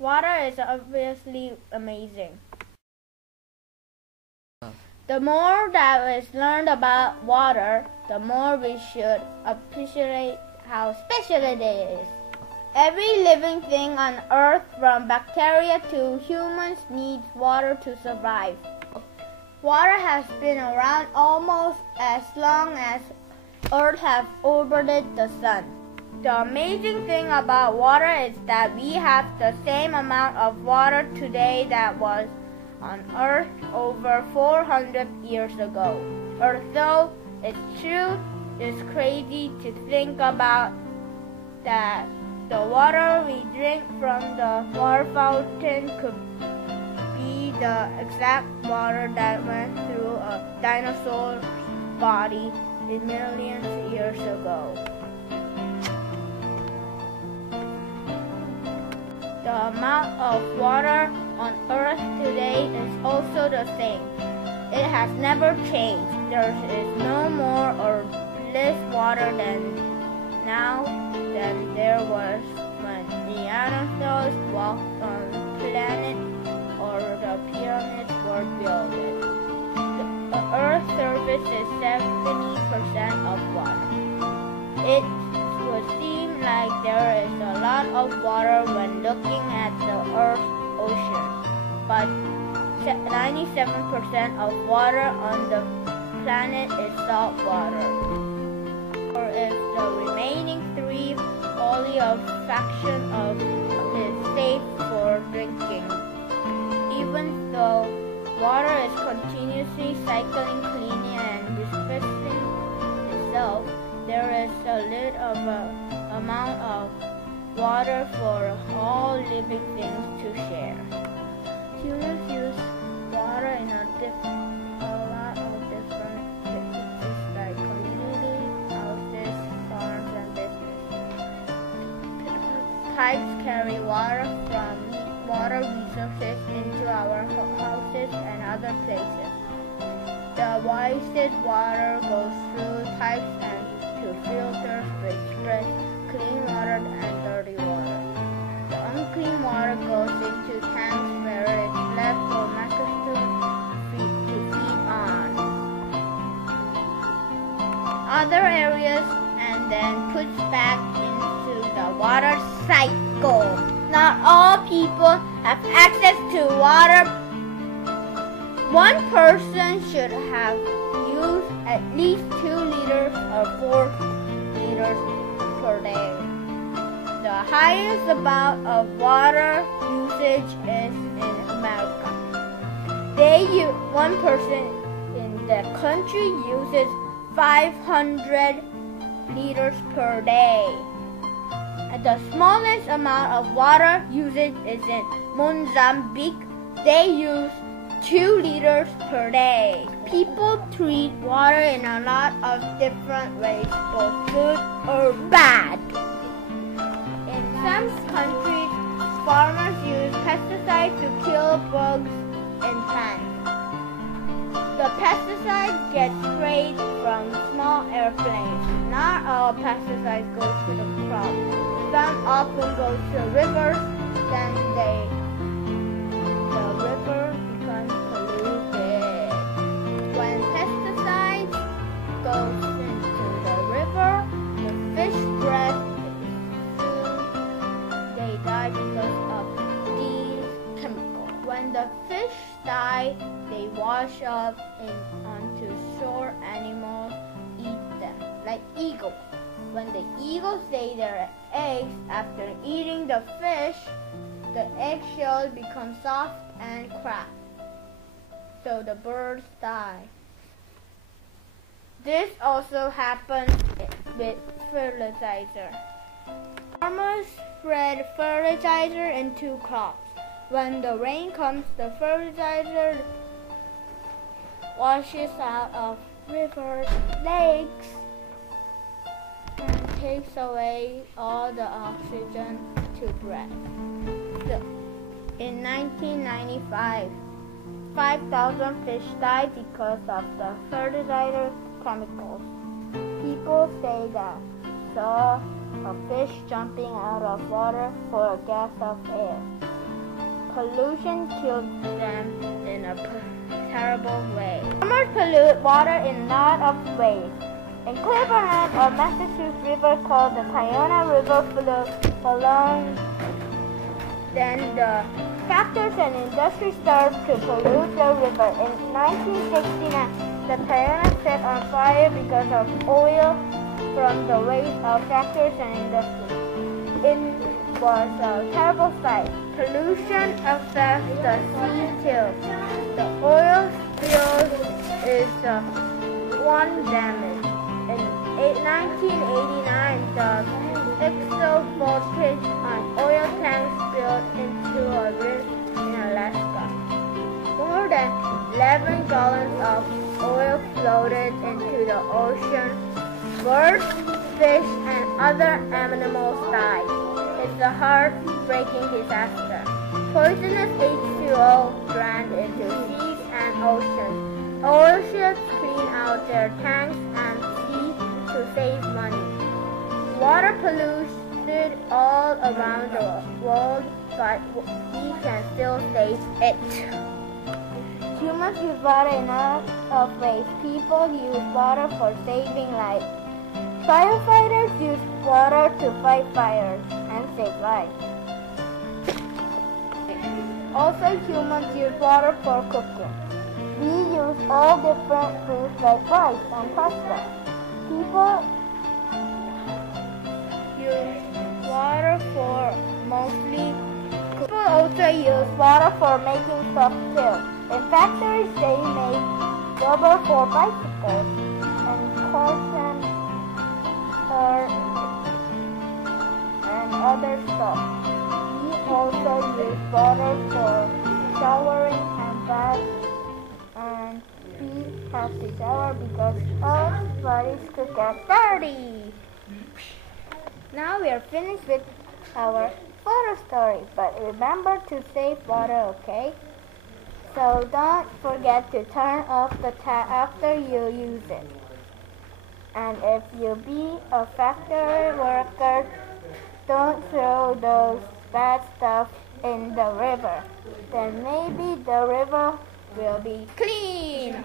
Water is obviously amazing. The more that is learned about water, the more we should appreciate how special it is. Every living thing on Earth, from bacteria to humans, needs water to survive. Water has been around almost as long as Earth has orbited the sun. The amazing thing about water is that we have the same amount of water today that was on Earth over 400 years ago. Although it's true, it's crazy to think about that the water we drink from the water fountain could be the exact water that went through a dinosaur's body millions of years ago. The amount of water on Earth today is also the same. It has never changed. There is no more or less water now than there was when Neanderthals walked on the planet or the pyramids were built. The Earth's surface is 70% of water. It would seem like there is a lot of water when looking at the Earth's ocean, but 97% of water on the planet is salt water. Or if the remaining 3, only a fraction of is safe for drinking. Even though water is continuously cycling, cleaning, and replacing itself, there is a little amount of water for all living things to share. Humans use water in a lot of different places like communities, houses, farms, and businesses. Pipes carry water from water resources into our houses and other places. The wasted water goes through pipes and to filters which spread clean water and dirty water. The unclean water goes into tanks where it's left for microbes to feed on other areas and then puts back into the water cycle. Not all people have access to water. One person should have used at least 2 liters or 4 liters per day. The highest amount of water usage is in America. One person in the country uses 500 liters per day. And the smallest amount of water usage is in Mozambique. They use 2 liters per day. People treat water in a lot of different ways, both good or bad. In some countries, farmers use pesticides to kill bugs in plants. The pesticides get sprayed from small airplanes. Not all pesticides go to the crop. Some often go to rivers, then the river becomes polluted. When pesticides go into the river, the fish breath soon they die because of these chemicals. When the fish die, they wash up onto shore. Animals eat them, like eagles. When the eagles lay their eggs after eating the fish, the eggshell becomes soft and cracked, so the birds die. This also happens with fertilizer. Farmers spread fertilizer into crops. When the rain comes, the fertilizer washes out of rivers, lakes, and takes away all the oxygen to breathe. In 1995, 5,000 fish died because of the fertilizer chemicals. People say that saw a fish jumping out of water for a gas of air. pollution kills them in a terrible way. Farmers pollute water in a lot of ways. In Cleveland, a Massachusetts river called the Pioneer River flows. Then the factories and industry started to pollute the river. In 1969, the Pioneer set on fire because of oil from the waste of factories and industry. It was a terrible sight. Pollution affects the sea too. The oil spill is one damage. In 1989, the exo voltage on oil tanks spilled into a river in Alaska. More than 11 gallons of oil floated into the ocean. Birds, fish, and other animals died. It's a heartbreaking disaster. Poisonous H2O drained into seas and oceans. Oil ships clean out their tanks and sea to save money. Water polluted all around the world, but we can still save it. Humans use water in a lot of ways. People use water for saving lives. Firefighters use water to fight fires and save lives. Also, humans use water for cooking. We use all different foods like rice and pasta. People use water for mostly cooking. People also use water for making stuff too. In factories, they make rubber for bicycles and cars and other stuff. We also use water for showering and baths, and we have to shower because our bodies could get dirty. Now we are finished with our water story, but remember to save water, okay? So don't forget to turn off the tap after you use it. And if you be a factory worker, don't throw those bad stuff in the river. Then maybe the river will be clean.